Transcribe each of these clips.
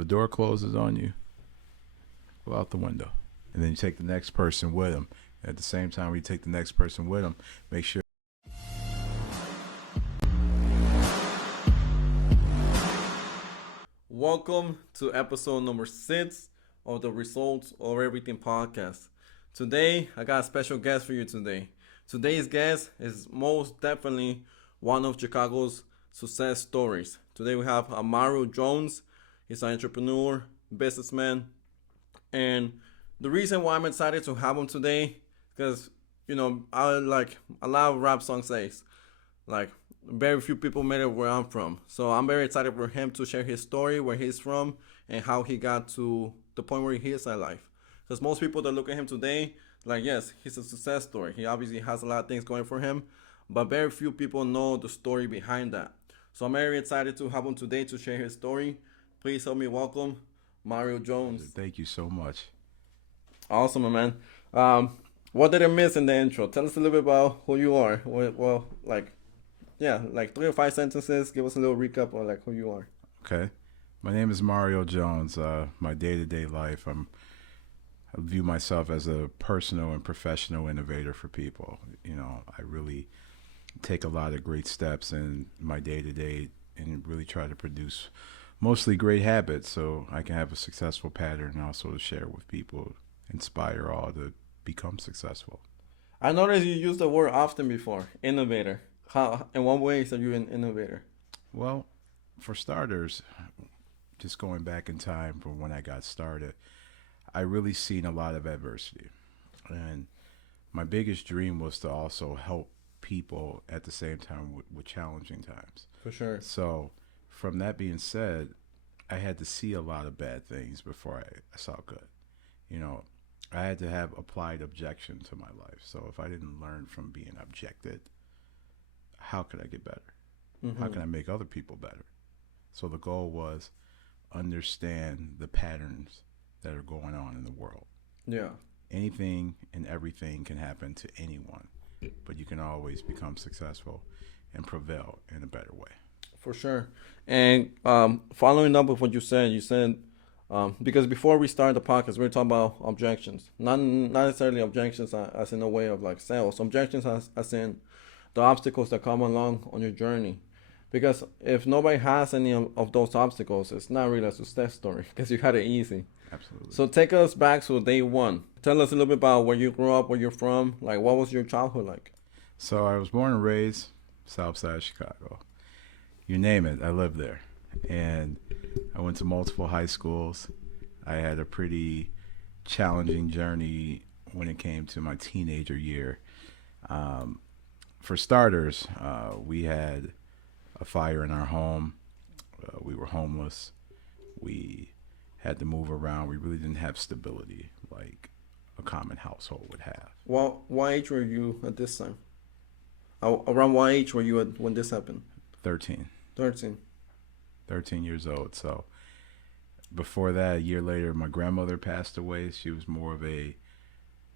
a door closes on you, go out the window. And then you take the next person with them. At the same time, when you take the next person with them, make sure. Welcome to episode number 6 of the Results of Everything podcast. Today, I got a special guest for you today. Today's guest is most definitely one of Chicago's success stories. Today we have Mario Jones. He's an entrepreneur, businessman, and the reason why I'm excited to have him today, because I like a lot of rap songs says, like very few people made it where I'm from. So I'm very excited for him to share his story, where he's from, and how he got to the point where he is in life. Because most people that look at him today, like, yes, he's a success story. He obviously has a lot of things going for him, but very few people know the story behind that. So I'm very excited to have him today to share his story. Please help me welcome Mario Jones. Thank you so much. Awesome, man. What did I miss in the intro? Tell us a little bit about who you are. Well, like 3 or 5 sentences. Give us a little recap of like who you are. Okay. My name is Mario Jones. My day-to-day life, I view myself as a personal and professional innovator for people. I really take a lot of great steps in my day-to-day and really try to produce mostly great habits so I can have a successful pattern and also to share with people, inspire all to become successful. I noticed you used the word often before, innovator. How, in what ways are you an innovator? Well, for starters, just going back in time from when I got started, I really seen a lot of adversity. And my biggest dream was to also help people at the same time with challenging times. For sure. So from that being said, I had to see a lot of bad things before I saw good. I had to have applied objection to my life. So if I didn't learn from being objected, how could I get better? Mm-hmm. How can I make other people better? So the goal was understand the patterns that are going on in the world. Yeah. Anything and everything can happen to anyone, but you can always become successful and prevail in a better way. For sure. And following up with what you said, because before we started the podcast, we were talking about objections. Not necessarily objections as in a way of like sales. Objections as in the obstacles that come along on your journey. Because if nobody has any of those obstacles, it's not really a success story because you had it easy. Absolutely. So take us back to day one. Tell us a little bit about where you grew up, where you're from. Like, what was your childhood like? So I was born and raised south side of Chicago. You name it, I lived there. And I went to multiple high schools. I had a pretty challenging journey when it came to my teenager year. For starters, we had a fire in our home. We were homeless. We had to move around. We really didn't have stability like a common household would have. Well, what age were you at this time? Around what age were you at when this happened? 13 years old. So before that, a year later, my grandmother passed away. She was more of the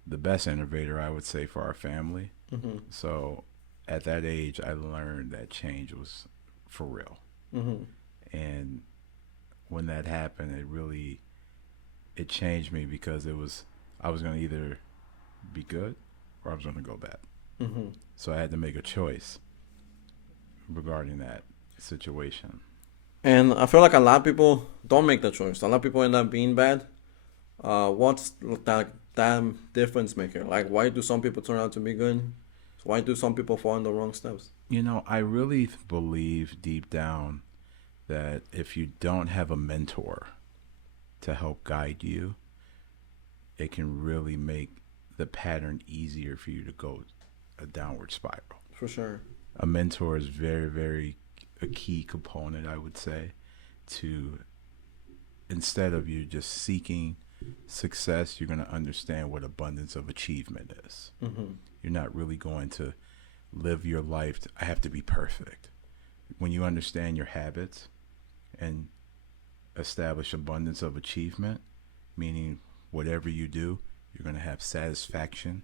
best innovator, I would say, for our family. Mm-hmm. So at that age, I learned that change was for real. Mm-hmm. And when that happened, it changed me because I was going to either be good or I was going to go bad. Mm-hmm. So I had to make a choice regarding that situation. And I feel like a lot of people don't make the choice. A lot of people end up being bad. What's that difference maker? Like, why do some people turn out to be good? Why do some people fall in the wrong steps? I really believe deep down that if you don't have a mentor to help guide you, it can really make the pattern easier for you to go a downward spiral. For sure. A mentor is very, very a key component, I would say, to instead of you just seeking success, you're going to understand what abundance of achievement is. Mm-hmm. You're not really going to live your life I have to be perfect. When you understand your habits and establish abundance of achievement, meaning whatever you do, you're going to have satisfaction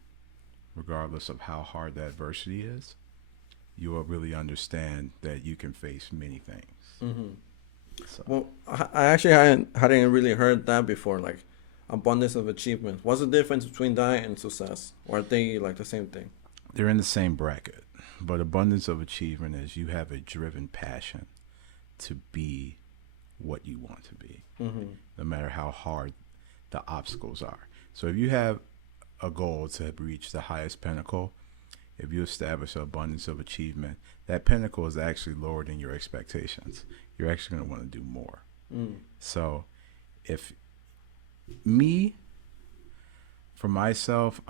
regardless of how hard the adversity is, you will really understand that you can face many things. Mm-hmm. So Well, I actually hadn't really heard that before. Like abundance of achievement. What's the difference between that and success? Or are they like the same thing? they're in the same bracket, but abundance of achievement is you have a driven passion to be what you want to be, Mm-hmm. no matter how hard the obstacles are. So if you have a goal to reach the highest pinnacle, if you establish an abundance of achievement, that pinnacle is actually lower than your expectations. You're actually going to want to do more. Mm. So if me, for myself,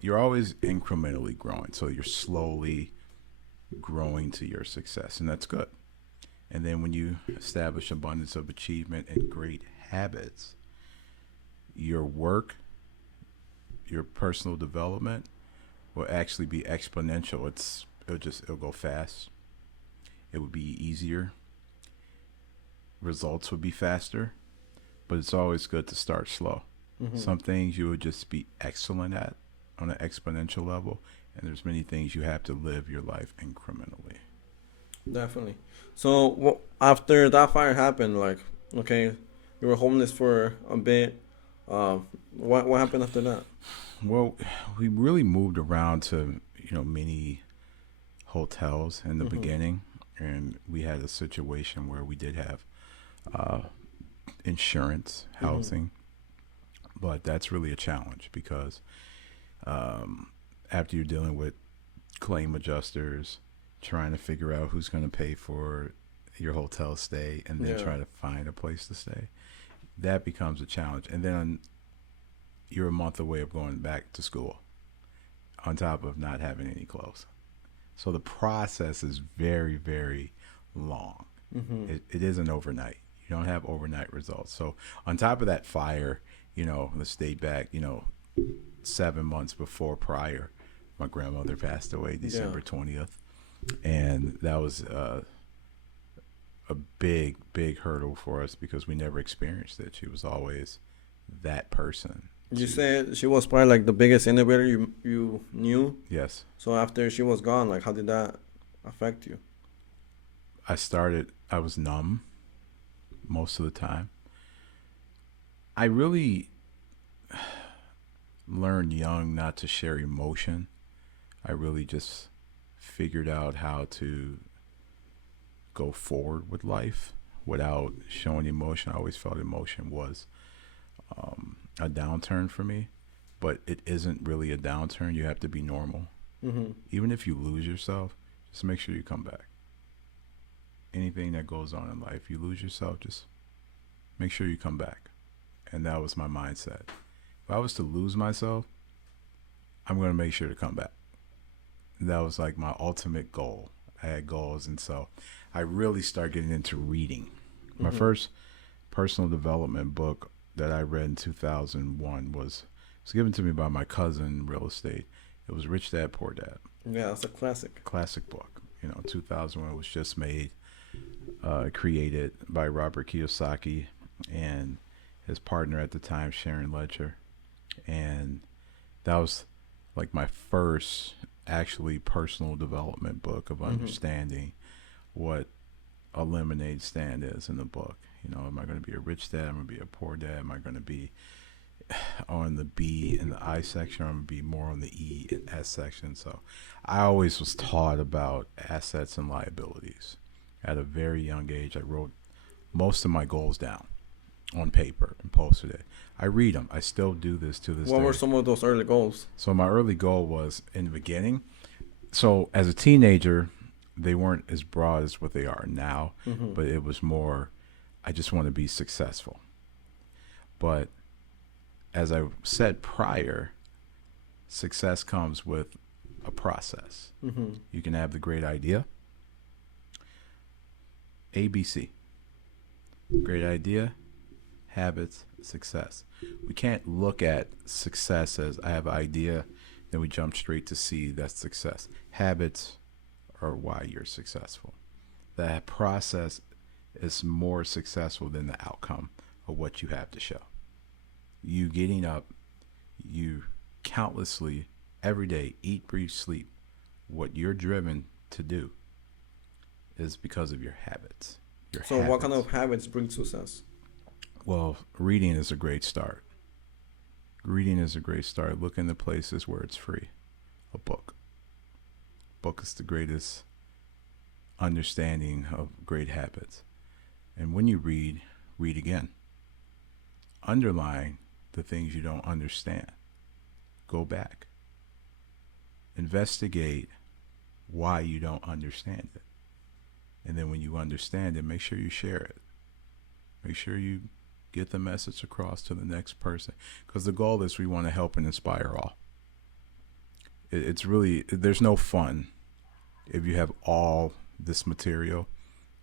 you're always incrementally growing. So you're slowly growing to your success, and that's good. And then when you establish abundance of achievement and great habits, your work, your personal development will actually be exponential. It'll go fast. It would be easier. Results would be faster, but it's always good to start slow. Mm-hmm. Some things you would just be excellent at on an exponential level, and there's many things you have to live your life incrementally. Definitely. So after that fire happened, like okay, you were homeless for a bit. What happened after that? Well, we really moved around to many hotels in the Mm-hmm. beginning, and we had a situation where we did have uh, insurance, Mm-hmm. housing, but that's really a challenge because after you're dealing with claim adjusters, trying to figure out who's going to pay for your hotel stay, and then Yeah. try to find a place to stay, that becomes a challenge. And then you're a month away of going back to school, on top of not having any clothes. So the process is very, very long. Mm-hmm. It isn't overnight. You don't have overnight results. So on top of that fire, let's date back, 7 months before prior, my grandmother passed away Yeah. December 20th. And that was a big, big hurdle for us because we never experienced it. She was always that person. You said she was probably like the biggest innovator you knew. Yes. So after she was gone, like how did that affect you? I was numb most of the time. I really learned young not to share emotion. I really just figured out how to go forward with life without showing emotion. I always felt emotion was a downturn for me, but it isn't really a downturn. You have to be normal. Mm-hmm. Even if you lose yourself, just make sure you come back. Anything that goes on in life, you lose yourself, just make sure you come back. And that was my mindset. If I was to lose myself, I'm going to make sure to come back. That was like my ultimate goal. I had goals, and so I really started getting into reading. My Mm-hmm. first personal development book that I read in 2001 was given to me by my cousin in real estate. It was Rich Dad Poor Dad, Yeah, that's a classic. classic book. 2001 was just made, created by Robert Kiyosaki and his partner at the time, Sharon Ledger, and that was like my first actually personal development book of Mm-hmm. understanding what a lemonade stand is in the book. Am I going to be a rich dad? Am I going to be a poor dad? Am I going to be on the B and the I section? Or I'm going to be more on the E and S section. So I always was taught about assets and liabilities. At a very young age, I wrote most of my goals down on paper and posted it. I read them. I still do this to this What day. were some of those early goals? So my early goal was in the beginning. So as a teenager, they weren't as broad as what they are now, Mm-hmm. but it was more, I just want to be successful. But as I said prior, success comes with a process. Mm-hmm. You can have the great idea, ABC. Great idea, habits, success. We can't look at success as I have an idea, then we jump straight to C, that's success. Habits are why you're successful. That process is more successful than the outcome of what you have to show. You getting up, you countlessly every day eat, breathe, sleep. What you're driven to do is because of your habits. Your So, habits. what kind of habits bring success? Well, reading is a great start. Reading is a great start. Look into places where it's free. A book. Book is the greatest understanding of great habits. And when you read, read again. Underline the things you don't understand. Go back. Investigate why you don't understand it. And then when you understand it, make sure you share it. Make sure you get the message across to the next person. Because the goal is we want to help and inspire all. It's really, there's no fun if you have all this material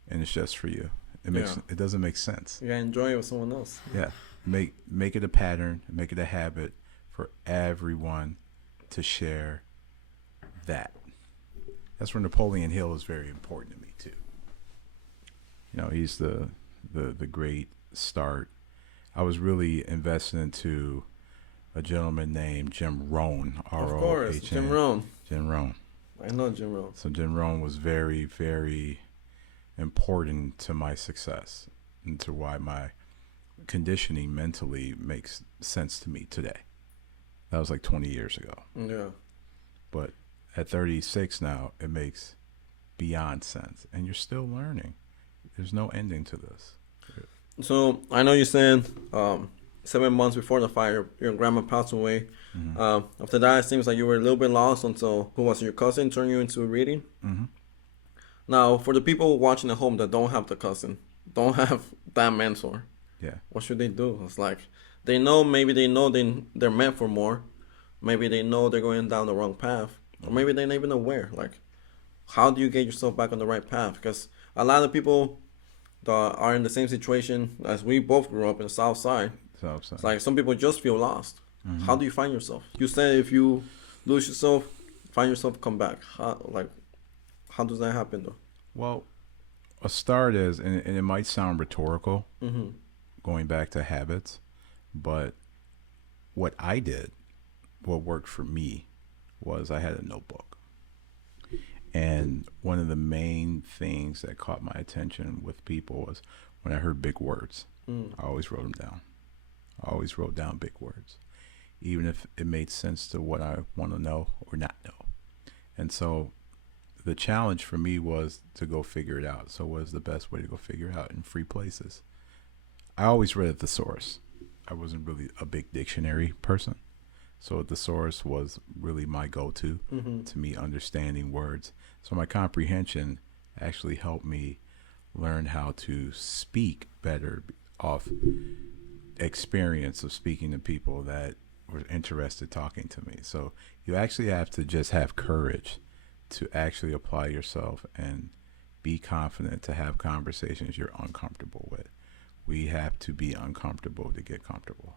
and it's just for you. It doesn't make sense. You gotta enjoy it with someone else. Yeah. Make it a pattern, make it a habit for everyone to share that. That's where Napoleon Hill is very important to me too. You know, he's the great start. I was really invested into a gentleman named Jim Rohn. Of course, Jim Rohn. Jim Rohn. I know Jim Rohn. So Jim Rohn was very, very important to my success and to why my conditioning mentally makes sense to me today. That was like 20 years ago. Yeah. But at 36 now, it makes beyond sense. And you're still learning. There's no ending to this. So I know you said 7 months before the fire, your grandma passed away. Mm-hmm. After that, it seems like you were a little bit lost until who was your cousin turned you into reading. Mm-hmm. Now, for the people watching at home that don't have the cousin, don't have that mentor, yeah, what should they do? It's like they know they're meant for more. Maybe they know they're going down the wrong path, or maybe they're not even aware. Like, how do you get yourself back on the right path? Because a lot of people that are in the same situation as we both grew up in the South Side. It's like some people just feel lost. Mm-hmm. How do you find yourself? You said if you lose yourself, find yourself, come back. How does that happen though? Well, a start is, and it might sound rhetorical, mm-hmm. going back to habits, but what I did, what worked for me, was I had a notebook. And one of the main things that caught my attention with people was when I heard big words. I always wrote them down. I always wrote down big words, even if it made sense to what I want to know or not know. And so the challenge for me was to go figure it out. So what is the best way to go figure it out? In free places. I always read at the source. I wasn't really a big dictionary person. So the source was really my go-to to me understanding words. So my comprehension actually helped me learn how to speak better off experience of speaking to people that were interested talking to me. So you actually have to just have courage to actually apply yourself and be confident to have conversations you're uncomfortable with. We have to be uncomfortable to get comfortable.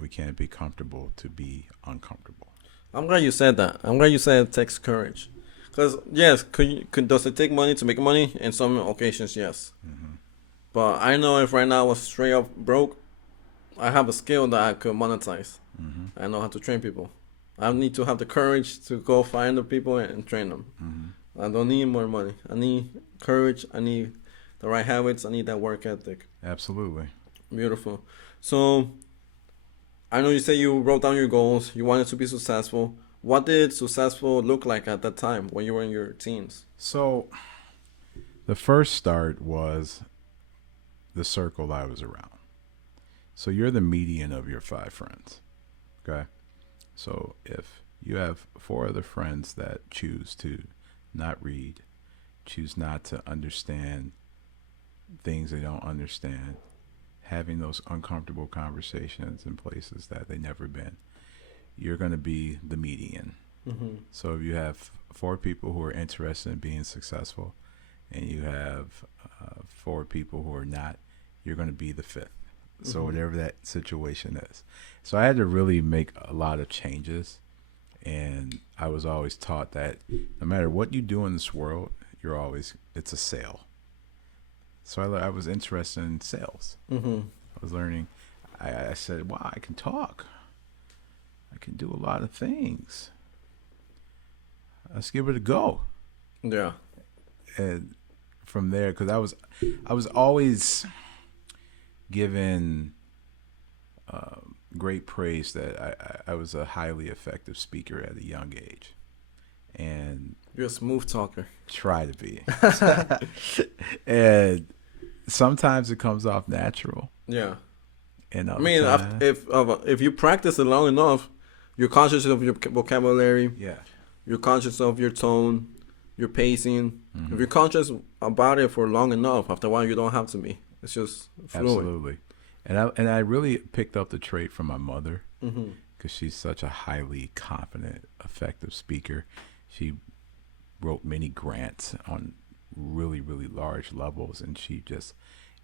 We can't be comfortable to be uncomfortable. I'm glad you said that. I'm glad you said it takes courage. Because, yes, does it take money to make money? In some occasions, yes. Mm-hmm. But I know if right now I was straight up broke, I have a skill that I could monetize. Mm-hmm. I know how to train people. I need to have the courage to go find the people and train them. Mm-hmm. I don't need more money. I need courage. I need the right habits. I need that work ethic. Absolutely. Beautiful. So I know you say you wrote down your goals. You wanted to be successful. What did successful look like at that time when you were in your teens? So the first start was the circle I was around. So you're the median of your 5 friends. Okay? So if you have 4 other friends that choose to not read, choose not to understand things they don't understand, having those uncomfortable conversations in places that they've never been, you're going to be the median. Mm-hmm. So if you have 4 people who are interested in being successful and you have 4 people who are not, you're going to be the 5th. So whatever that situation is. So I had to really make a lot of changes. And I was always taught that no matter what you do in this world, it's a sale. So I was interested in sales. Mm-hmm. I was learning. I said, wow, I can talk. I can do a lot of things. Let's give it a go. Yeah. And from there, because I was always given great praise that I was a highly effective speaker at a young age, and You're a smooth talker. try to be. And sometimes it comes off natural, Yeah. and I other mean, times, if you practice it long enough, you're conscious of your vocabulary. yeah, You're conscious of your tone, your pacing. mm-hmm. If you're conscious about it for long enough, after a while you don't have to be. It's just fluent. Absolutely. And I really picked up the trait from my mother, Mm-hmm. because she's such a highly confident, effective speaker. She wrote many grants on really, really large levels, and she just,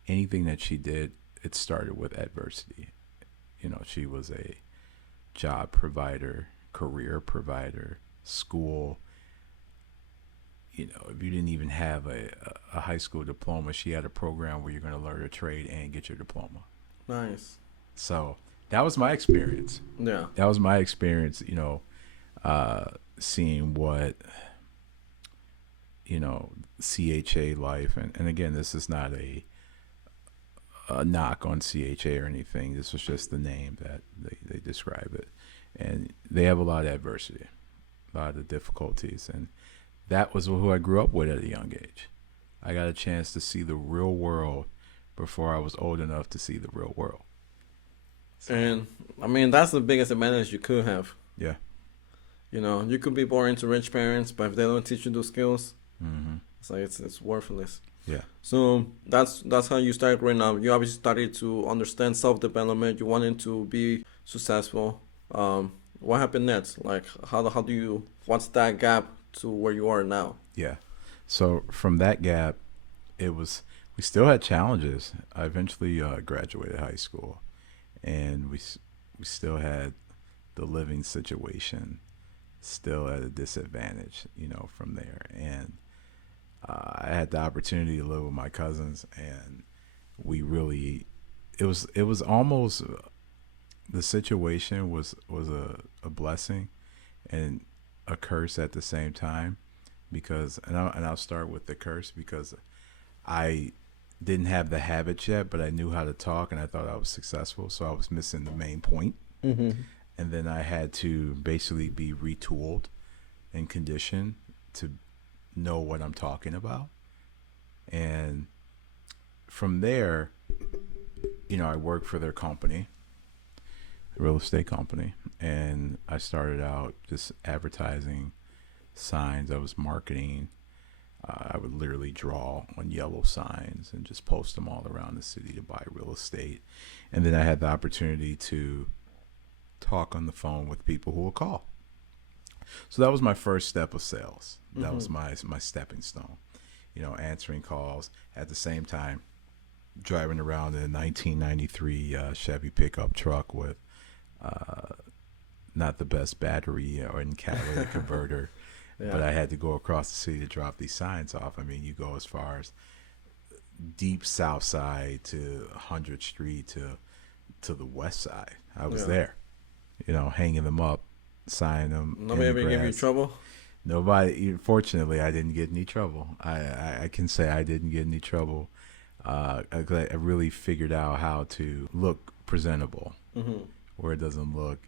anything that she did, it started with adversity. You know, she was a job provider, career provider, school. You know, if you didn't even have a high school diploma, she had a program where you're going to learn a trade and get your diploma. Nice. So that was my experience. Yeah. That was my experience, you know, seeing what, you know, CHA life. And again, this is not a knock on CHA or anything. This was just the name that they describe it. And they have a lot of adversity, a lot of difficulties. And that was who I grew up with at a young age. I got a chance to see the real world before I was old enough to see the real world. So, And I mean, that's the biggest advantage you could have. yeah. You know, you could be born into rich parents, but if they don't teach you those skills, Mm-hmm. it's like it's worthless. Yeah. So that's how you started growing up. You obviously started to understand self-development. You wanted to be successful. What happened next? Like, how do you? What's that gap to where you are now? Yeah. So from that gap, we still had challenges. I eventually graduated high school, and we still had the living situation still at a disadvantage, you know, from there. And I had the opportunity to live with my cousins, and we really, it was almost, the situation was a blessing and a curse at the same time, because, and I'll start with the curse, because I didn't have the habits yet, but I knew how to talk, and I thought I was successful, so I was missing the main point. Mm-hmm. And then I had to basically be retooled and conditioned to know what I'm talking about. And from there, you know, I worked for their company, a real estate company, and I started out just advertising signs. I was marketing. I would literally draw on yellow signs and just post them all around the city to buy real estate. And then I had the opportunity to talk on the phone with people who would call. So that was my first step of sales. That was my stepping stone, you know, answering calls, at the same time driving around in a 1993 Chevy pickup truck with not the best battery or catalytic converter. Yeah. But I had to go across the city to drop these signs off. I mean, you go as far as deep South Side to 100th Street to the West Side. I was there, you know, hanging them up, signing them. Nobody ever give you trouble? Nobody. Fortunately, I didn't get any trouble. I can say I didn't get any trouble. I really figured out how to look presentable, where it doesn't look,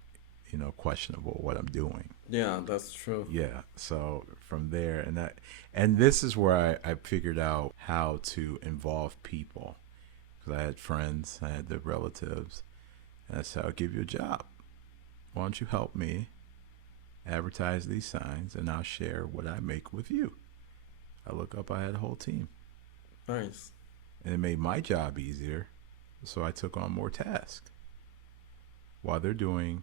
you know, questionable what I'm doing. Yeah, that's true. Yeah. So from there, and this is where I figured out how to involve people, because I had friends, I had the relatives, and I said, I'll give you a job. Why don't you help me advertise these signs, and I'll share what I make with you. I look up, I had a whole team. Nice. And it made my job easier, so I took on more tasks while they're doing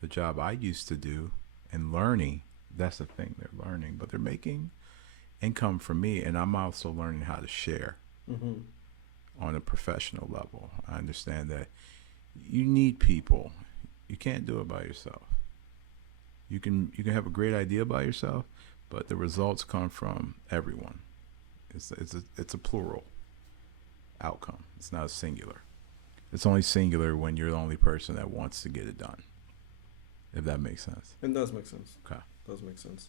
the job I used to do and learning. That's the thing, they're learning, but they're making income from me, and I'm also learning how to share on a professional level. I understand that you need people. You can't do it by yourself. You can have a great idea by yourself, but the results come from everyone. It's a plural outcome. It's not a singular. It's only singular when you're the only person that wants to get it done. If that makes sense. It does make sense. Okay. Does make sense.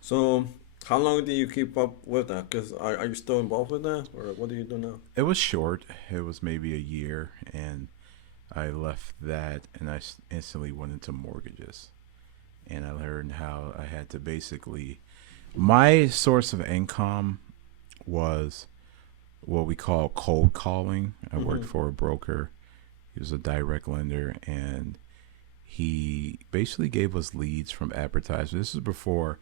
So How long do you keep up with that? Because are you still involved with that, or what do you do now? It was short. It was maybe a year, and I left that, and instantly went into mortgages. And I learned how I had to basically. My source of income was what we call cold calling. I worked Mm-hmm. for a broker. He was a direct lender, and he basically gave us leads from advertisers. This is before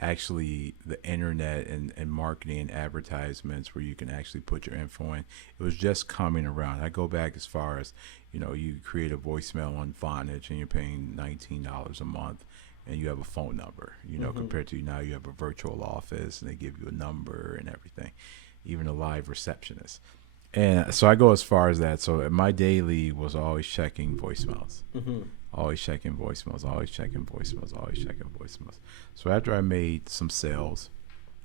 actually the internet and marketing and advertisements where you can actually put your info in. It was just coming around. I go back as far as, you create a voicemail on Vonage and you're paying $19 a month and you have a phone number, Mm-hmm. compared to now you have a virtual office and they give you a number and everything, even a live receptionist. And so I go as far as that. So my daily was always checking voicemails, Mm-hmm. always checking voicemails, always checking voicemails, always checking voicemails. So after I made some sales,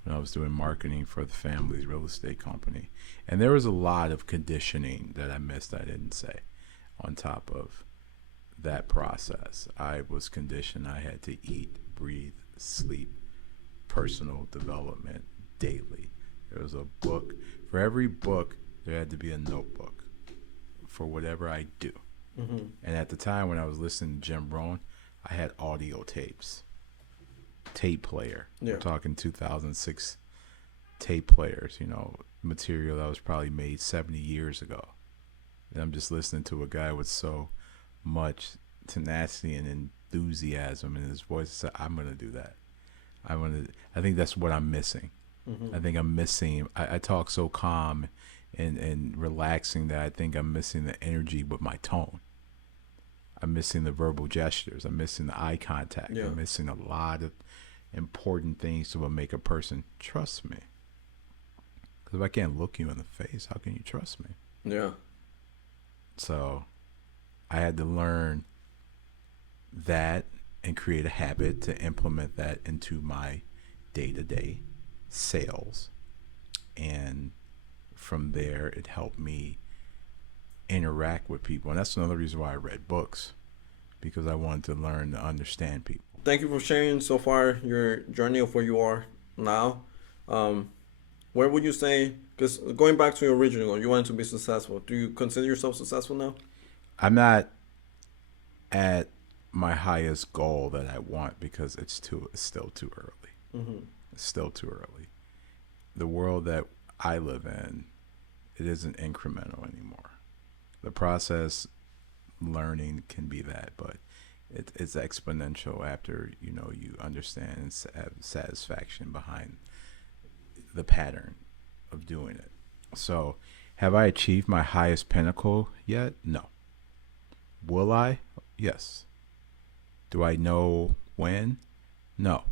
when I was doing marketing for the family's real estate company, and there was a lot of conditioning that I missed, I didn't say. On top of that process, I was conditioned. I had to eat, breathe, sleep, personal development daily. There was a book. For every book, there had to be a notebook for whatever I do. Mm-hmm. And at the time when I was listening to Jim Rohn, I had audio tapes, tape player. Yeah. We're talking 2006 tape players, material that was probably made 70 years ago. And I'm just listening to a guy with so much tenacity and enthusiasm in his voice. I said, I'm going to do that. I think that's what I'm missing. Mm-hmm. I think I'm missing. I talk so calm and relaxing that I think I'm missing the energy with my tone. I'm missing the verbal gestures. I'm missing the eye contact. Yeah. I'm missing a lot of important things that will make a person trust me. Because if I can't look you in the face, how can you trust me? Yeah. So I had to learn that and create a habit to implement that into my day-to-day sales. And from there, it helped me interact with people. And that's another reason why I read books, because I wanted to learn to understand people. Thank you for sharing so far your journey of where you are now. Um, where would you say? Because going back to your original goal, you wanted to be successful. Do you consider yourself successful now? I'm not at my highest goal that I want because it's still too early. Mm-hmm. It's still too early. The world that I live in, it isn't incremental anymore. The process learning can be that, but it's exponential after you understand and have satisfaction behind the pattern of doing it. So, have I achieved my highest pinnacle yet? No. Will I? Yes. Do I know when? No.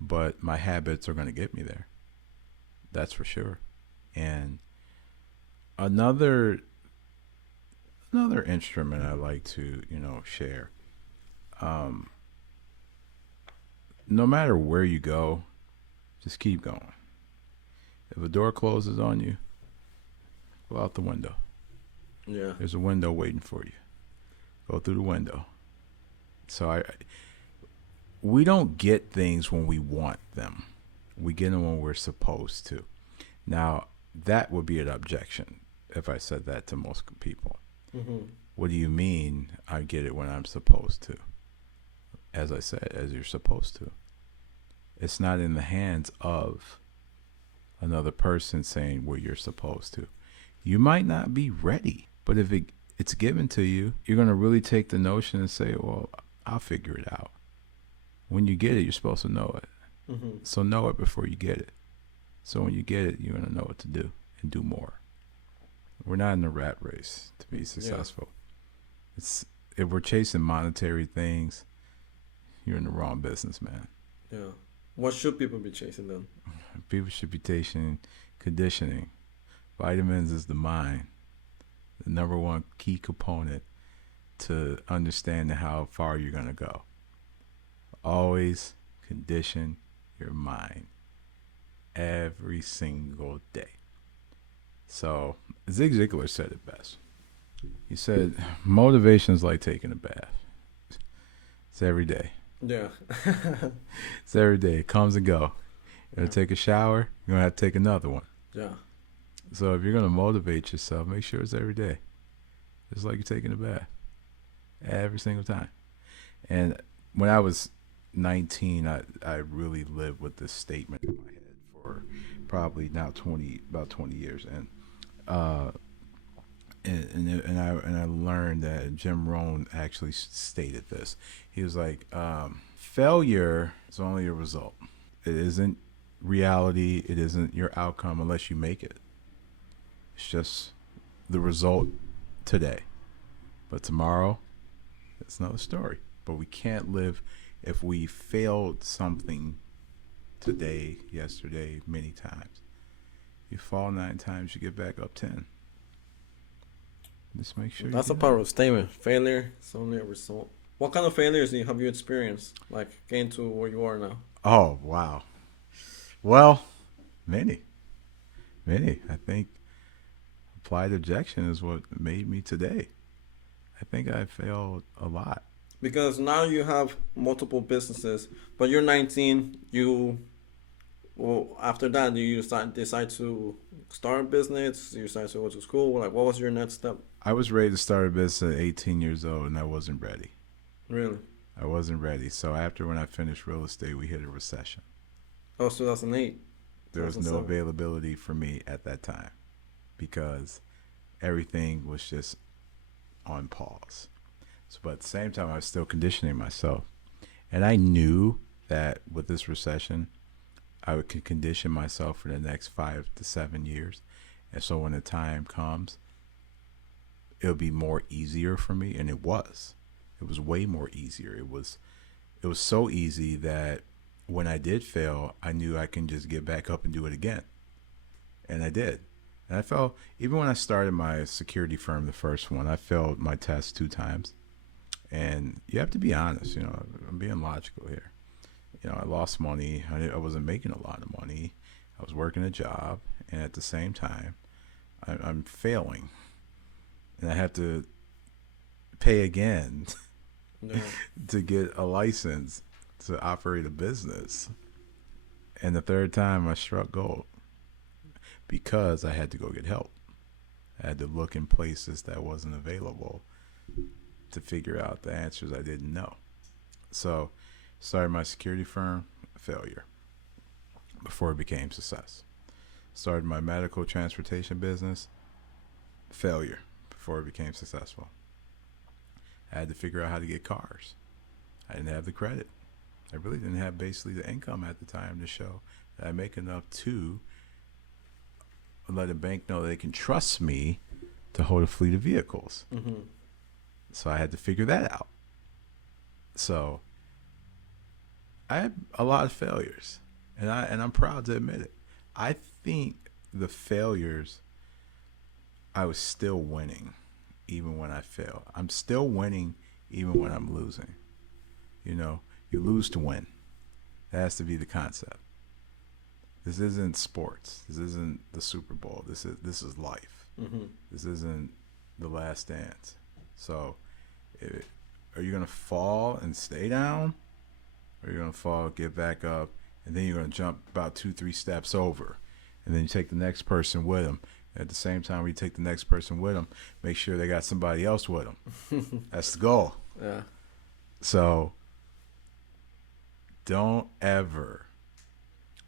But my habits are going to get me there. That's for sure. And another instrument I like to, share. No matter where you go, just keep going. If a door closes on you, go out the window. Yeah. There's a window waiting for you. Go through the window. So we don't get things when we want them. We get them when we're supposed to. Now, that would be an objection if I said that to most people. Mm-hmm. What do you mean I get it when I'm supposed to? As I said, as you're supposed to. It's not in the hands of another person saying what you're supposed to. You might not be ready, but if it's given to you, you're going to really take the notion and say, well, I'll figure it out. When you get it, you're supposed to know it. Mm-hmm. So know it before you get it. So when you get it, you're going to know what to do and do more. We're not in a rat race to be successful. Yeah. If we're chasing monetary things, you're in the wrong business, man. Yeah. What should people be chasing then? People should be chasing conditioning. Vitamins is the mind. The number one key component to understanding how far you're going to go. Always condition your mind every single day. So Zig Ziglar said it best. He said, motivation is like taking a bath. It's every day. Yeah. It's every day. It comes and go. It'll take a shower. You're gonna have to take another one. Yeah. So if you're gonna motivate yourself, make sure it's every day. Just like you're taking a bath. Every single time. And when I was 19, I really lived with this statement in my head for probably now about 20 years. Uh, and I learned that Jim Rohn actually stated this. He was like, failure is only a result. It isn't reality. It isn't your outcome unless you make it. It's just the result today. But tomorrow, it's another story. But we can't live if we failed something today, yesterday, many times. You fall 9 times, you get back up 10. Just make sure. That's a powerful statement. Failure is only a result. What kind of failures have you experienced, like getting to where you are now? Oh, wow. Well, many. I think applied objection is what made me today. I think I failed a lot. Because now you have multiple businesses, but you're 19. After that, you decide to start a business? You decide to go to school? Like, what was your next step? I was ready to start a business at 18 years old, and I wasn't ready. Really? I wasn't ready. So when I finished real estate, we hit a recession. Oh, 2008. There was no availability for me at that time because everything was just on pause. So, but at the same time, I was still conditioning myself. And I knew that with this recession, I could condition myself for the next 5 to 7 years. And so when the time comes, it'll be more easier for me. And it was. It was way more easier. It was so easy that when I did fail, I knew I can just get back up and do it again. And I did. And I felt, even when I started my security firm, the first one, I failed my test 2 times. And you have to be honest, I'm being logical here. I lost money. I wasn't making a lot of money. I was working a job. And at the same time, I'm failing. And I have to pay again to get a license to operate a business. And the third time I struck gold because I had to go get help. I had to look in places that wasn't available to figure out the answers I didn't know. So started my security firm, failure before it became success. Started my medical transportation business, failure before it became successful. I had to figure out how to get cars. I didn't have the credit. I really didn't have basically the income at the time to show that I make enough to let a bank know they can trust me to hold a fleet of vehicles. Mm-hmm. So I had to figure that out. So I had a lot of failures, and I'm proud to admit it. I think the failures, I was still winning even when I failed. I'm still winning even when I'm losing. You lose to win. That has to be the concept. This isn't sports. This isn't the Super Bowl. This is life. Mm-hmm. This isn't the Last Dance. So, are you going to fall and stay down? Or are you going to fall, get back up, and then you're going to jump about 2-3 steps over. And then you take the next person with them. At the same time, you take the next person with them, make sure they got somebody else with them. That's the goal. Yeah. So, don't ever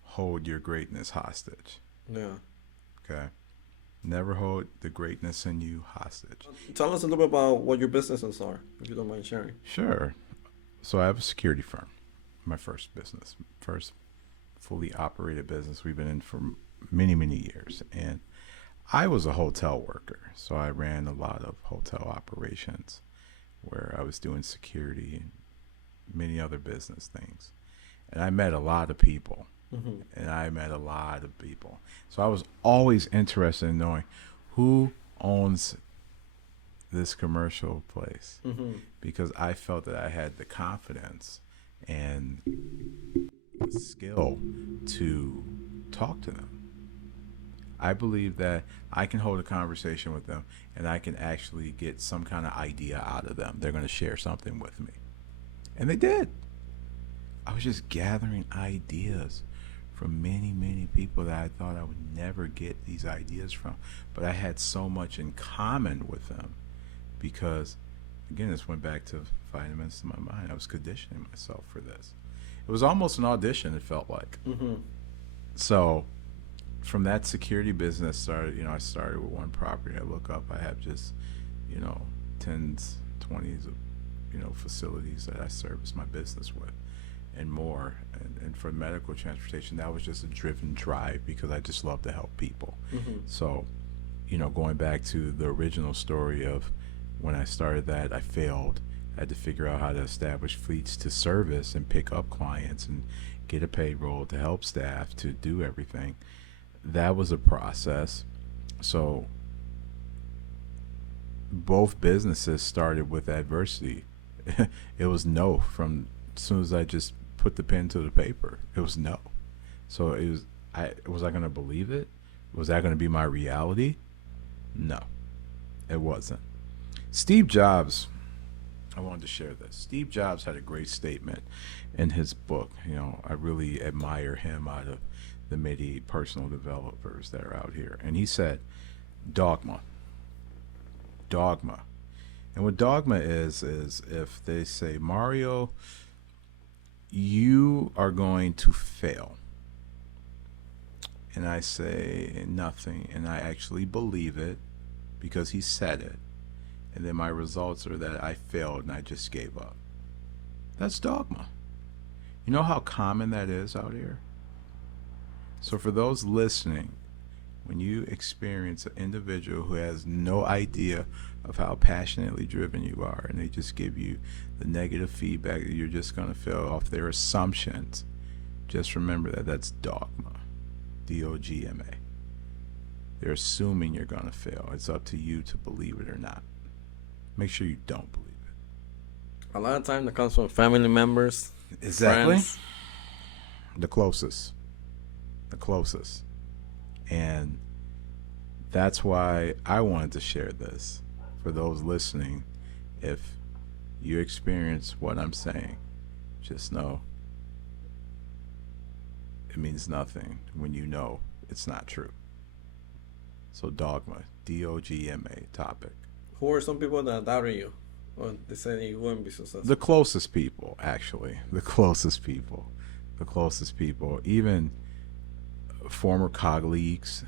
hold your greatness hostage. Yeah. Okay? Never hold the greatness in you hostage. Tell us a little bit about what your businesses are, if you don't mind sharing. Sure. So I have a security firm, my first business, first fully operated business we've been in for many, many years. And I was a hotel worker, so I ran a lot of hotel operations where I was doing security and many other business things. And I met a lot of people. Mm-hmm. So I was always interested in knowing who owns this commercial place, mm-hmm. because I felt that I had the confidence and the skill to talk to them. I believe that I can hold a conversation with them and I can actually get some kind of idea out of them. They're going to share something with me. And they did. I was just gathering ideas from many, many people that I thought I would never get these ideas from. But I had so much in common with them because, again, this went back to vitamins to my mind. I was conditioning myself for this. It was almost an audition, it felt like. Mm-hmm. So from that security business started, I started with one property. I look up, I have just, tens, 20s of, facilities that I service my business with and more. And for medical transportation, that was just a driven drive because I just love to help people. Mm-hmm. So, going back to the original story of when I started that, I failed. I had to figure out how to establish fleets to service and pick up clients and get a payroll to help staff to do everything. That was a process. So both businesses started with adversity. It was no from as soon as I just put the pen to the paper. It was no. So was I going to believe it? Was that going to be my reality? No, it wasn't. Steve Jobs, I wanted to share this. Steve Jobs had a great statement in his book. I really admire him out of the many personal developers that are out here. And he said, dogma. And what dogma is if they say, Mario, you are going to fail. And I say nothing, and I actually believe it because he said it. And then my results are that I failed and I just gave up. That's dogma. You know how common that is out here? So for those listening, when you experience an individual who has no idea of how passionately driven you are, and they just give you the negative feedback that you're just going to fail off their assumptions, just remember that that's dogma. D-O-G-M-A. They're assuming you're going to fail. It's up to you to believe it or not. Make sure you don't believe it. A lot of time that comes from family members. Exactly. Friends. The closest. And that's why I wanted to share this for those listening. If you experience what I'm saying, just know it means nothing when you know it's not true. So dogma, D-O-G-M-A topic. Who are some people that doubted you? Or they said you wouldn't be successful? The closest people, actually. The closest people. Even former colleagues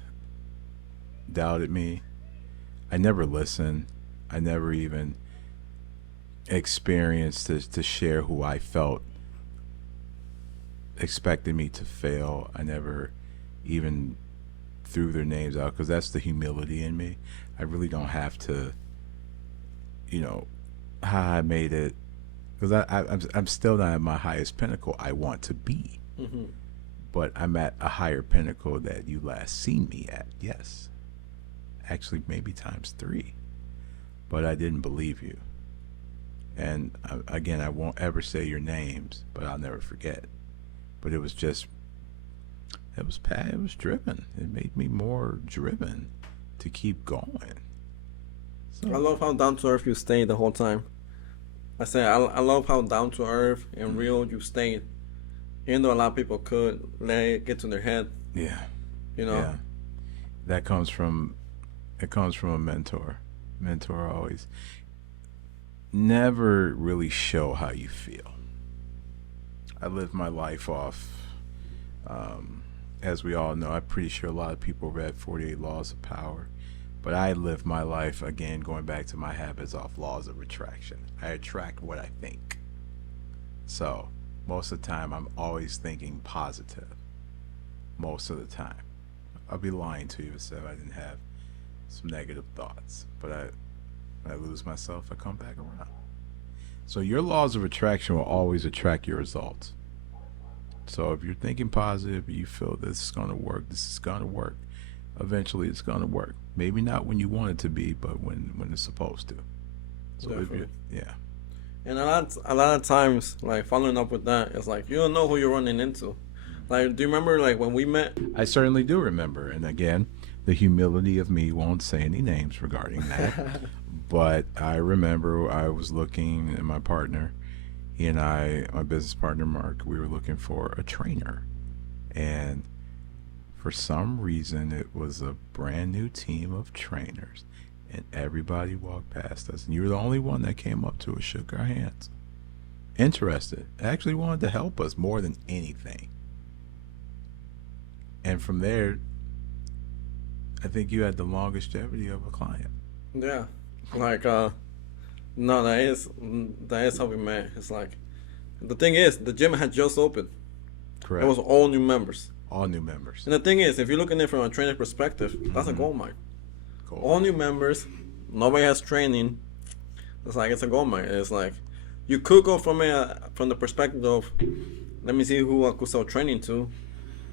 doubted me. I never listened. I never even experienced to share who I felt expected me to fail. I never even threw their names out because that's the humility in me. I really don't have to, how I made it, because I'm still not at my highest pinnacle I want to be. Mm-hmm. But I'm at a higher pinnacle that you last seen me at. Yes. Actually, maybe times 3. But I didn't believe you. And again, I won't ever say your names, but I'll never forget. But it was just, it was driven. It made me more driven to keep going. So, I love how down to earth you stayed the whole time. I love how down to earth and real you stayed. Even though a lot of people could let it get to their head. Yeah. Yeah. That comes from a mentor. Mentor always never really show how you feel. I lived my life off, as we all know, I'm pretty sure a lot of people read 48 Laws of Power, but I lived my life, again, going back to my habits, off laws of attraction. I attract what I think. So most of the time, I'm always thinking positive. Most of the time. I'll be lying to you if I didn't have some negative thoughts. But when I lose myself, I come back around. So your laws of attraction will always attract your results. So if you're thinking positive, you feel this is going to work, eventually it's going to work. Maybe not when you want it to be, but when it's supposed to. So Definitely. Yeah. And a lot of times, like, following up with that, it's like you don't know who you're running into. Like, do you remember, like, when we met? I certainly do remember. And again, the humility of me won't say any names regarding that. But I remember I was looking, and my partner, he and I, my business partner Mark, we were looking for a trainer. And for some reason, it was a brand new team of trainers, and everybody walked past us. And you were the only one that came up to us, shook our hands, interested, actually wanted to help us more than anything. And from there, I think you had the longevity of a client. Yeah, like no, that is how we met. It's like the thing is, the gym had just opened. It Correct. was all new members. All new members. And the thing is, if you're looking at it from a trainer perspective, that's a gold mine. All new members, nobody has training. It's a gold mine. It's like you could go from the perspective of, let me see who I could sell training to,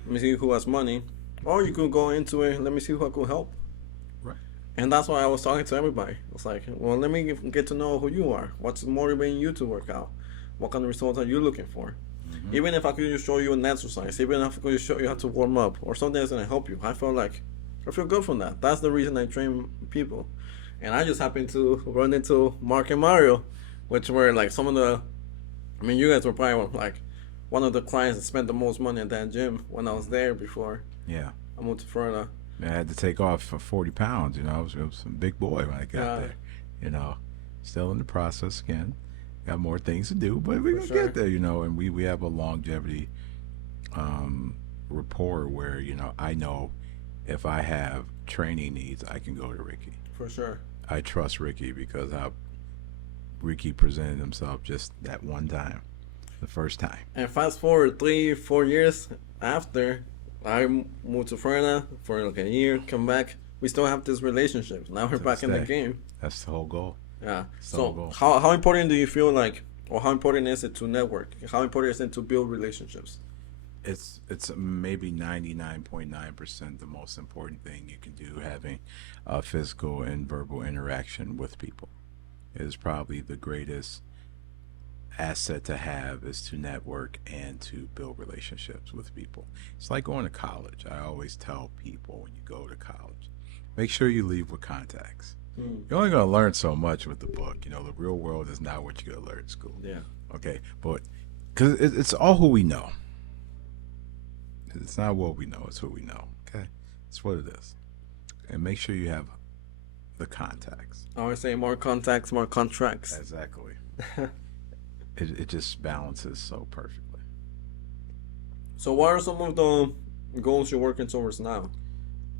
let me see who has money, or you could go into it, let me see who I could help. Right. And that's why I was talking to everybody. It's like, well, let me get to know who you are. What's motivating you to work out? What kind of results are you looking for? Even if I could just show you an exercise, even if I could just show you how to warm up or something that's gonna help you, I feel good from that. That's the reason I train people. And I just happened to run into Mark and Mario, which were like some of the, I mean, you guys were probably like one of the clients that spent the most money at that gym when I was there before Yeah. I moved to Florida. I had to take off for 40 pounds. I was a big boy when I got Yeah. there. Still in the process again. Got more things to do, but we're going to sure. get there, and we have a longevity rapport where, I know if I have training needs, I can go to Ricky. For sure. I trust Ricky because how Ricky presented himself just that one time, the first time. And fast forward 3-4 years after I moved to Florida for like a year, come back, we still have this relationship. Now we're back in the game. That's the whole goal. Yeah. So So how important do you feel like, or how important is it to network? How important is it to build relationships? It's maybe 99.9% the most important thing you can do, having a physical and verbal interaction with people. It is probably the greatest asset to have, is to network and to build relationships with people. It's like going to college. I always tell people, when you go to college, make sure you leave with contacts. You're only going to learn so much with the book. The real world is not what you're going to learn at school. Yeah. Okay, but because it's all who we know. It's not what we know, it's who we know. Okay, it's what it is. And make sure you have the contacts. I always say more contacts, more contracts. Exactly. It just balances so perfectly. So what are some of the goals you're working towards now?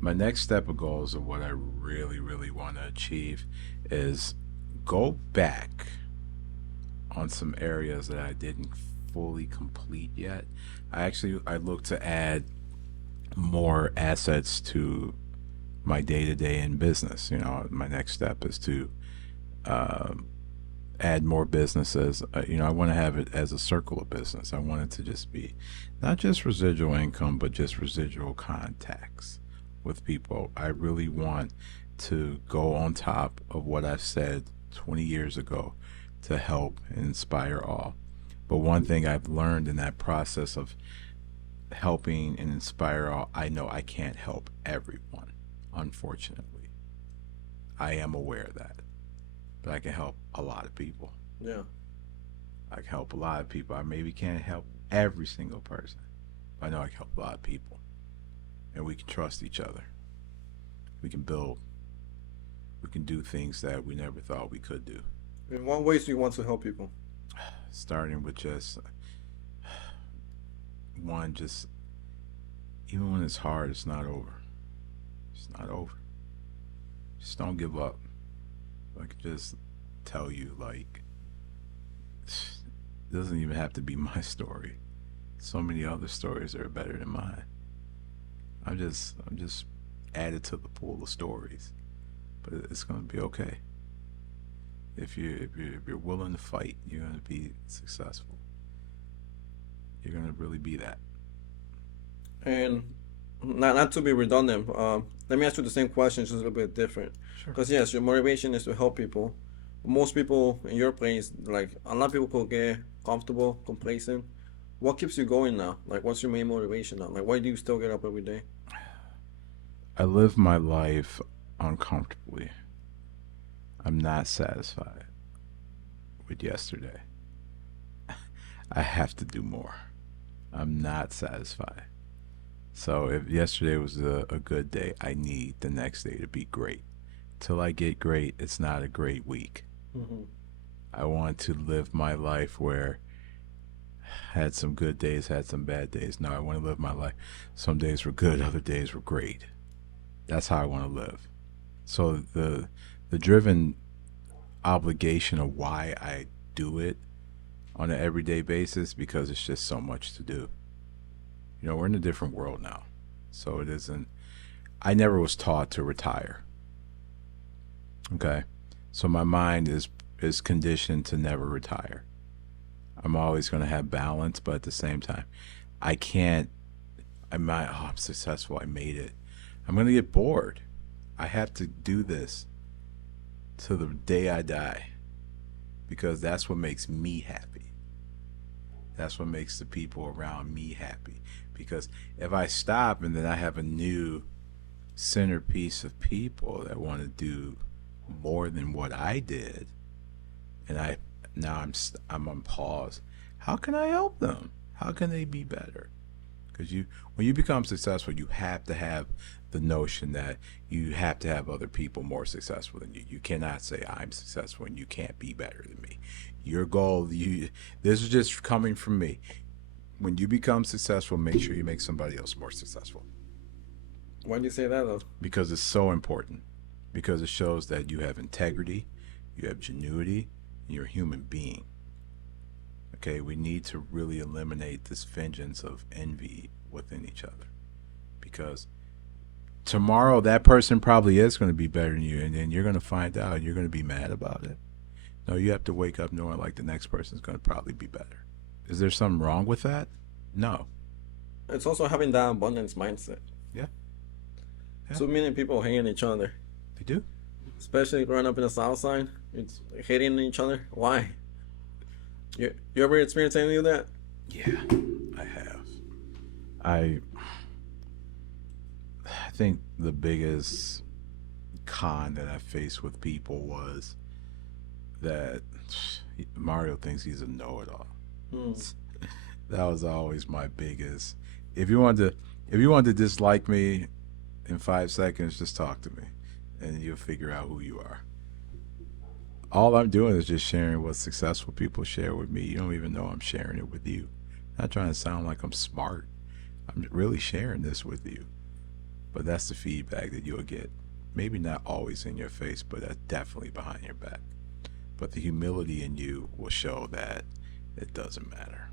My next step of goals of what I really, really want to achieve is go back on some areas that I didn't fully complete yet. I look to add more assets to my day-to-day in business. My next step is to add more businesses. I want to have it as a circle of business. I want it to just be not just residual income, but just residual contacts with people. I really want to go on top of what I said 20 years ago, to help and inspire all. But one thing I've learned in that process of helping and inspire all, I know I can't help everyone, unfortunately. I am aware of that. But I can help a lot of people. Yeah. I can help a lot of people. I maybe can't help every single person, but I know I can help a lot of people. And we can trust each other. We can build. We can do things that we never thought we could do. In what ways do you want to help people? Starting with just one, just even when it's hard, it's not over. It's not over. Just don't give up. I could just tell you, like, it doesn't even have to be my story. So many other stories that are better than mine. I'm just added to the pool of stories, but it's gonna be okay. If you're willing to fight, you're gonna be successful. You're gonna really be that. And not to be redundant, let me ask you the same question, just a little bit different. Sure. Because yes, your motivation is to help people. Most people in your place, like a lot of people could get comfortable, complacent. What keeps you going now? Like, what's your main motivation now? Like, why do you still get up every day? I live my life uncomfortably. I'm not satisfied with yesterday. I have to do more. I'm not satisfied. So if yesterday was a good day, I need the next day to be great. Till I get great, it's not a great week. Hmm. I want to live my life where had some good days, had some bad days. No, I want to live my life. Some days were good, other days were great. That's how I want to live. So the driven obligation of why I do it on an everyday basis because it's just so much to do. You know, we're in a different world now. So it isn't I never was taught to retire. Okay. So my mind is conditioned to never retire. I'm always going to have balance, but at the same time, I can't. I might. Oh, I'm successful. I made it. I'm going to get bored. I have to do this to the day I die because that's what makes me happy. That's what makes the people around me happy. Because if I stop and then I have a new centerpiece of people that want to do more than what I did, and I'm on pause. How can I help them? How can they be better? Because when you become successful, you have to have the notion that you have to have other people more successful than you. You cannot say I'm successful and you can't be better than me. Your goal, this is just coming from me. When you become successful, make sure you make somebody else more successful. Why do you say that though? Because it's so important. Because it shows that you have integrity, you have genuity, and you're a human being. Okay, we need to really eliminate this vengeance of envy within each other. Because tomorrow that person probably is going to be better than you, and then you're going to find out and you're going to be mad about it. No, you have to wake up knowing like the next person's going to probably be better. Is there something wrong with that? No. It's also having that abundance mindset. Yeah. Yeah. So many people hating each other, They do. especially growing up in the South Side. It's hating each other. Why? You ever experienced any of that? Yeah, I have. I I think the biggest con that I faced with people was that Mario thinks he's a know-it-all. Hmm. That was always my biggest. If you want to, if you want to dislike me in 5 seconds, just talk to me, and you'll figure out who you are. All I'm doing is just sharing what successful people share with me. You don't even know I'm sharing it with you. I'm not trying to sound like I'm smart. I'm really sharing this with you. But that's the feedback that you'll get. Maybe not always in your face, but that's definitely behind your back. But the humility in you will show that it doesn't matter.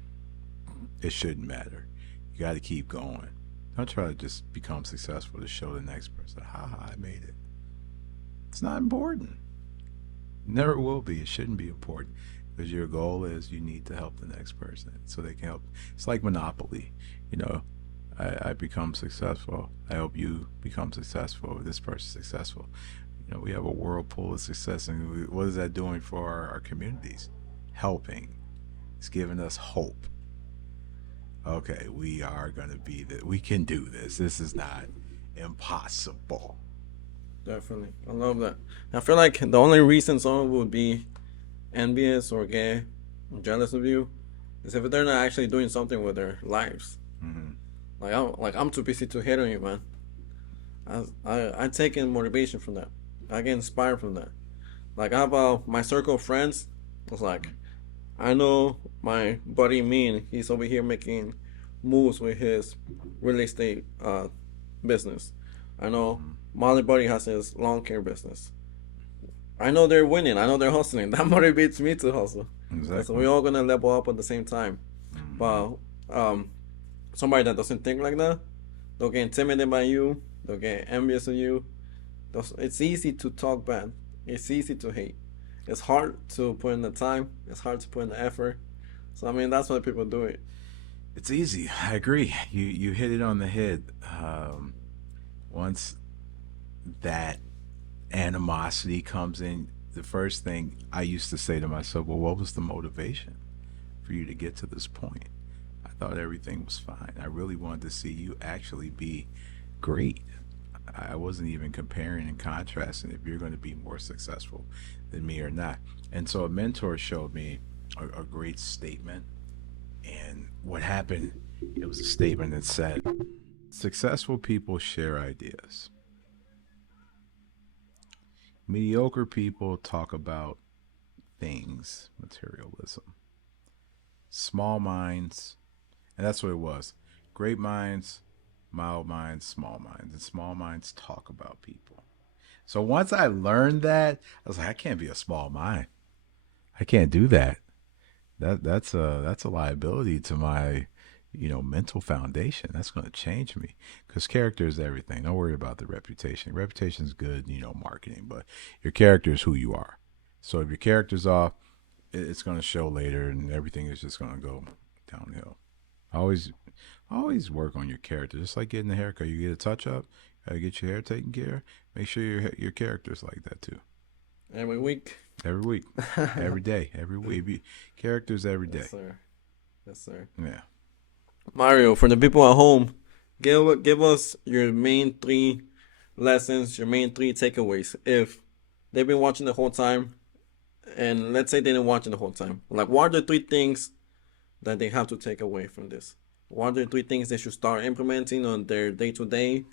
It shouldn't matter. You got to keep going. Don't try to just become successful to show the next person, haha, I made it. It's not important. Never will be. It shouldn't be important because your goal is you need to help the next person so they can help. It's like Monopoly. You know, I become successful. I help you become successful. This person's successful. You know, we have a whirlpool of success, and what is that doing for our communities? Helping. It's giving us hope. Okay, we are gonna be that. We can do this. This is not impossible. Definitely. I love that. I feel like the only reason someone would be envious or gay or jealous of you is if they're not actually doing something with their lives. Hmm. I'm too busy to hate on you, man. I take in motivation from that. I get inspired from that. Like I have my circle of friends. It's like I know my buddy Mean. He's over here making moves with his real estate business. I know Molly Buddy has his lawn care business. I know they're winning. I know they're hustling. That motivates me to hustle. Exactly. So we're all gonna level up at the same time. But somebody that doesn't think like that, they'll get intimidated by you. They'll get envious of you. It's easy to talk bad. It's easy to hate. It's hard to put in the time. It's hard to put in the effort. So I mean, that's why people do it. It's easy. I agree. You hit it on the head. Once that animosity comes in, the first thing I used to say to myself, well, what was the motivation for you to get to this point? I thought everything was fine. I really wanted to see you actually be great. I wasn't even comparing and contrasting if you're going to be more successful than me or not. And so a mentor showed me a great statement. And what happened, it was a statement that said, Successful people share ideas. Mediocre people talk about things, materialism. Small minds, and that's what it was. Great minds, mild minds, small minds. And small minds talk about people. So once I learned that, I was like, I can't be a small mind. I can't do that. That's a liability to my mental foundation. That's going to change me because character is everything. Don't worry about the reputation. Reputation is good, marketing, but your character is who you are. So if your character's off, it's going to show later, and everything is just going to go downhill. Always work on your character. Just like getting a haircut, you get a touch up, gotta get your hair taken care of. Make sure your character's like that too. Every week. Every week, every day, every week. Characters every day. Yes, sir. Yes, sir. Yeah. Mario, for the people at home, give us your main 3 lessons, your main 3 takeaways. If they've been watching the whole time, and let's say they didn't watch it the whole time, like what are the 3 things that they have to take away from this? What are the 3 things they should start implementing on their day-to-day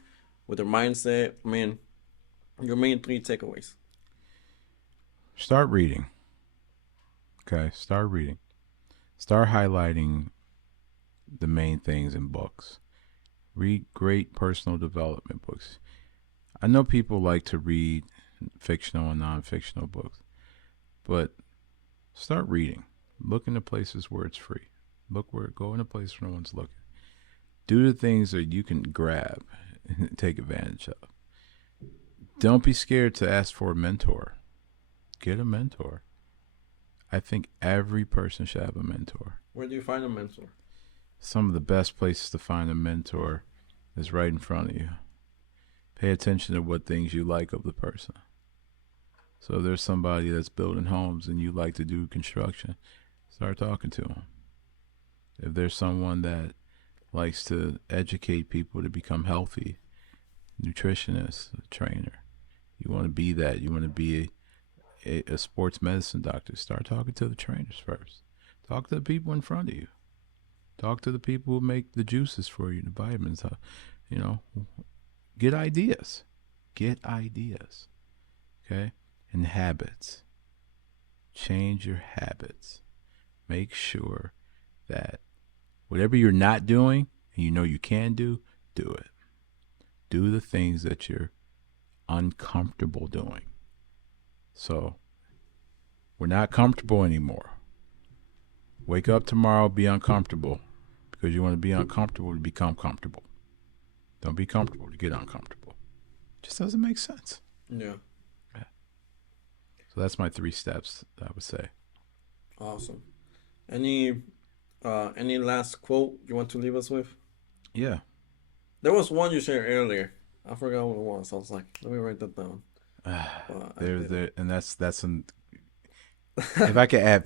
with their mindset? I mean, your main 3 takeaways. Start reading. Okay, start reading. Start highlighting the main things in books. Read great personal development books. I know people like to read fictional and non-fictional books, but start reading. Look into places where it's free. Go in a place where no one's looking. Do the things that you can grab and take advantage of. Don't be scared to ask for a mentor. Get a mentor. I think every person should have a mentor. Where do you find a mentor? Some of the best places to find a mentor is right in front of you. Pay attention to what things you like of the person. So if there's somebody that's building homes and you like to do construction, start talking to them. If there's someone that likes to educate people to become healthy, nutritionist, a trainer, you want to be that. You want to be a sports medicine doctor. Start talking to the trainers first. Talk to the people in front of you. Talk to the people who make the juices for you, the vitamins. Get ideas. Get ideas. Okay? And habits. Change your habits. Make sure that whatever you're not doing and you know you can do, do it. Do the things that you're uncomfortable doing. So, we're not comfortable anymore. Wake up tomorrow, be uncomfortable, because you want to be uncomfortable to become comfortable. Don't be comfortable to get uncomfortable. It just doesn't make sense. Yeah. So that's my 3 steps, I would say. Awesome. Any last quote you want to leave us with? Yeah. There was one you shared earlier. I forgot what it was. I was like, let me write that down. And that's an. If I could add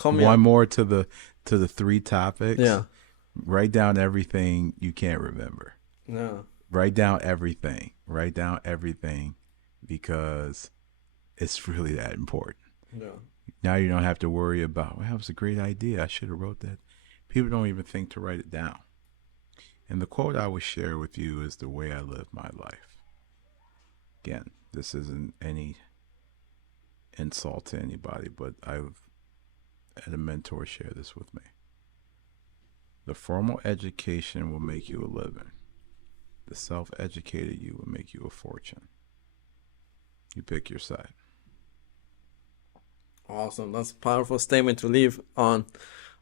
one more to the 3 topics. Yeah. Write down everything you can't remember. Yeah. Write down everything. Write down everything because it's really that important. Yeah. Now you don't have to worry about, well, that was a great idea. I should have wrote that. People don't even think to write it down. And the quote I would share with you is the way I live my life. Again, this isn't any insult to anybody, but I've had a mentor share this with me. The formal education will make you a living. The self-educated you will make you a fortune. You pick your side. Awesome. That's a powerful statement to leave on.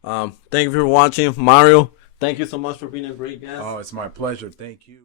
Thank you for watching. Mario, thank you so much for being a great guest. Oh, it's my pleasure. Thank you.